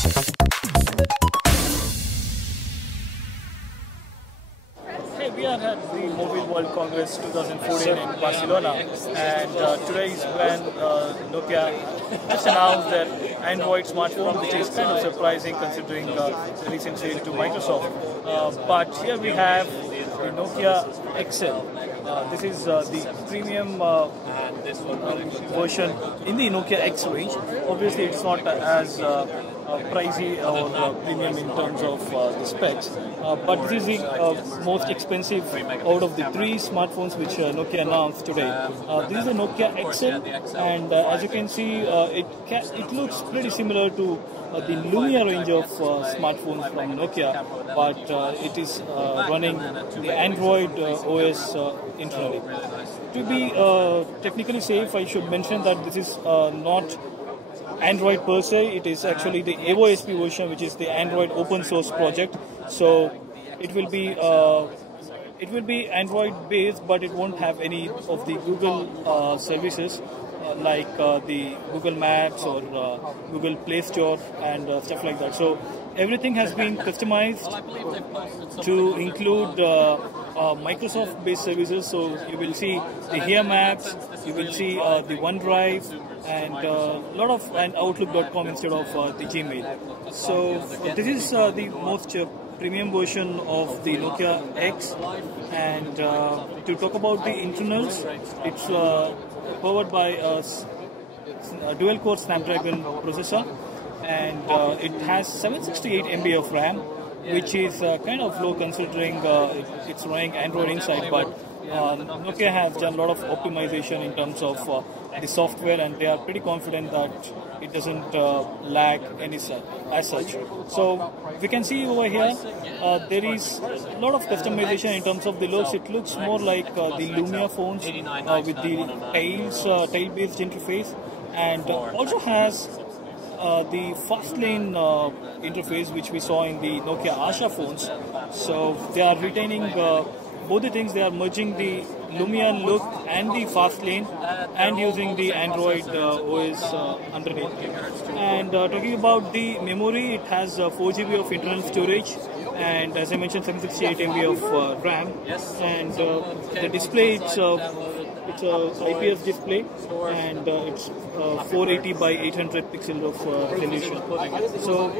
Hey, we are at the Mobile World Congress 2014 in Barcelona, and today is when Nokia just announced their Android smartphone, which is kind of surprising considering the recent sale to Microsoft. But here we have the Nokia XL. This is the premium version in the Nokia X range. Obviously, it's not as pricey or premium in terms of the specs, but this is the most expensive out of the three smartphones which Nokia announced today. This is the Nokia XL, and as you can see, it looks pretty similar to the Lumia range of smartphones from Nokia, but it is running the Android OS internally. To be technically safe, I should mention that this is not Android per se. It is actually the AOSP version, which is the Android open source project. So it will be Android based, but it won't have any of the Google services like the Google Maps or Google Play Store and stuff like that. So everything has been customized to include Microsoft based services. So you will see the Here Maps, you will see the OneDrive, and lot of Outlook.com instead of the Gmail. So this is the most premium version of the Nokia X, and to talk about the internals, it's powered by a dual-core Snapdragon processor, and it has 768 MB of RAM, which is kind of low considering it's running Android inside, but Nokia has done a lot of optimization in terms of the software, and they are pretty confident that it doesn't lag any as such. So we can see over here there is a lot of customization in terms of the looks. It looks more like the Lumia phones with the tail-based interface, and also has the fast lane interface which we saw in the Nokia Asha phones. So they are retaining both the things. They are merging the Lumia look and the fast lane and using the Android OS underneath. And talking about the memory, it has 4 GB of internal storage, and as I mentioned, 768 MB of RAM. And the display, it's a IPS display, and it's 480 by 800 pixel of resolution. So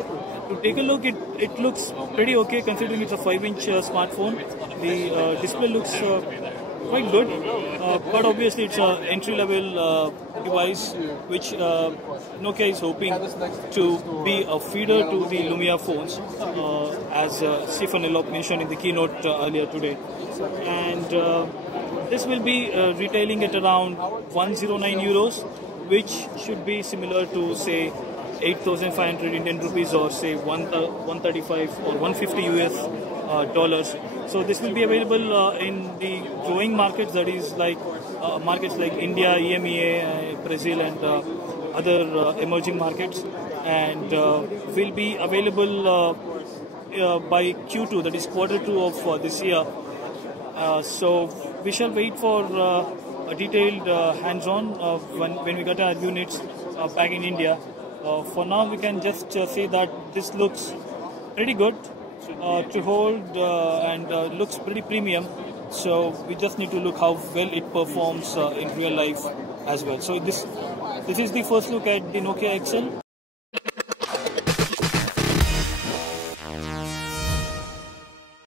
to take a look, it looks pretty okay considering it's a 5-inch smartphone. The display looks quite good, but obviously it's an entry-level device which Nokia is hoping to be a feeder to the Lumia phones, as Stefan Elop mentioned in the keynote earlier today. And this will be retailing at around 109 euros, which should be similar to, say, 8,500 Indian rupees, or say 135 or 150 US dollars. So this will be available in the growing markets, that is like markets like India, EMEA, Brazil, and other emerging markets, and will be available by Q2, that is Q2 of this year. So we shall wait for a detailed hands-on when we get our units back in India. For now, we can just say that this looks pretty good to hold and looks pretty premium. So we just need to look how well it performs in real life as well. So this is the first look at the Nokia XL.